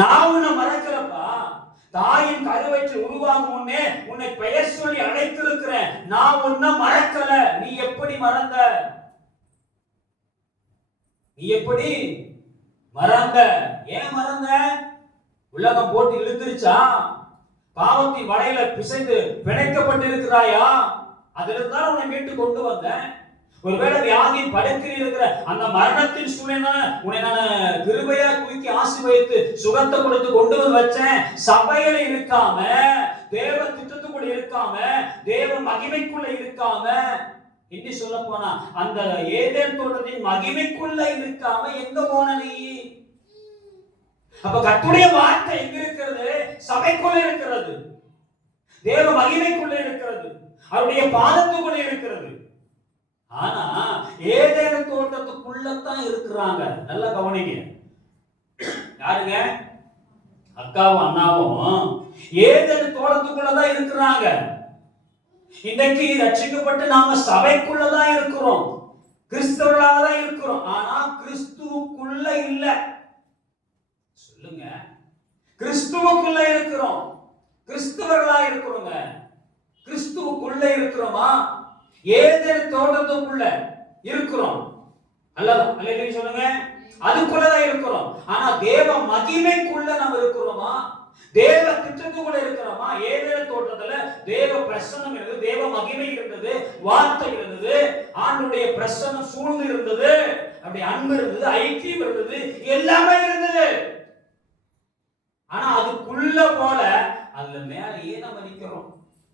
நான் உன்னை மறக்கலப்பா. தாயின் கருவயிற்றில் உருவாகும் முன்னே உன்னை பெயர் சொல்லி அழைத்திருக்கிறேன். நான் உன்னை மறக்கல. நீ எப்படி மறந்த? நீ எப்படி மறந்த? ஏன் மறந்த? உலகம் போட்டு இழுத்துருச்சா? பாவத்தின் வலையில பிசைந்து பிணைக்கப்பட்டு இருக்கிறாயா? அதிலிருந்து தான் உன்னை மீட்டு கொண்டு வந்தேன். ஒருவேளை வியாதியின் படுக்கையில் இருக்கிற அந்த மரணத்தின் சூழ்நிலை உன்னை நான் கிருபையா தூக்கி ஆசீர்வதித்து சுகத்தை கொடுத்து கொண்டு வந்து வச்சேன். சபையில இருக்காம, தேவ திட்டத்துக்குள்ள இருக்காம, தேவ மகிமைக்குள்ள இருக்காம, இன்னி சொல்ல போனா அந்த ஏதேன் தோட்டத்தின் மகிமைக்குள்ள இருக்காம எங்க போன நீ? அப்ப கர்த்தருடைய வார்த்தை எங்க இருக்கிறது? சபைக்குள்ள இருக்கிறது, தேவ மகிமைக்குள்ள இருக்கிறது, அவருடைய பாதத்துக்குள்ள இருக்கிறது. ஆனா ஏதேன் தோட்டத்துக்குள்ளதான் இருக்கிறாங்க. நல்லா கவனிங்க. யாருங்க? அக்காவும் அண்ணாவும் ஏதேன் தோட்டத்துக்குள்ளதான் இருக்கிறாங்க. இன்னைக்கு ரட்சிக்கப்பட்டு நாம சபைக்குள்ளதான் இருக்கிறோம், கிறிஸ்தவர்களாதான் இருக்கிறோம். ஆனா கிறிஸ்துவுக்குள்ள இல்ல. சொல்லுங்க, கிறிஸ்துவுக்குள்ள இருக்கிறோம், கிறிஸ்தவர்களா இருக்கிறோங்க. கிறிஸ்துவுக்குள்ள இருக்கிறோமா? ஏதேன் தோட்டத்துக்குள்ள இருக்கிறோம். அல்லது சொல்லுங்க, அதுக்குள்ளதான் இருக்கிறோம். ஆனா தேவ மகிமைக்குள்ள நம்ம இருக்கிறோமா? தேவ திட்டத்துக்குள்ள இருக்கிறோமா? ஏதேன் தோட்டத்துல தேவ பிரசன்னம் இருந்தது, தேவ மகிமை இருந்தது, வார்த்தை இருந்தது, ஆண்டவருடைய பிரசன்னம் சூழ்ந்து இருந்தது, அப்படி அன்பு இருந்தது, ஐக்கியம் இருந்தது, எல்லாமே இருந்தது. ஆனா அதுக்குள்ள போல அதுல மேலேயே நம்ம நிக்கிறோம்.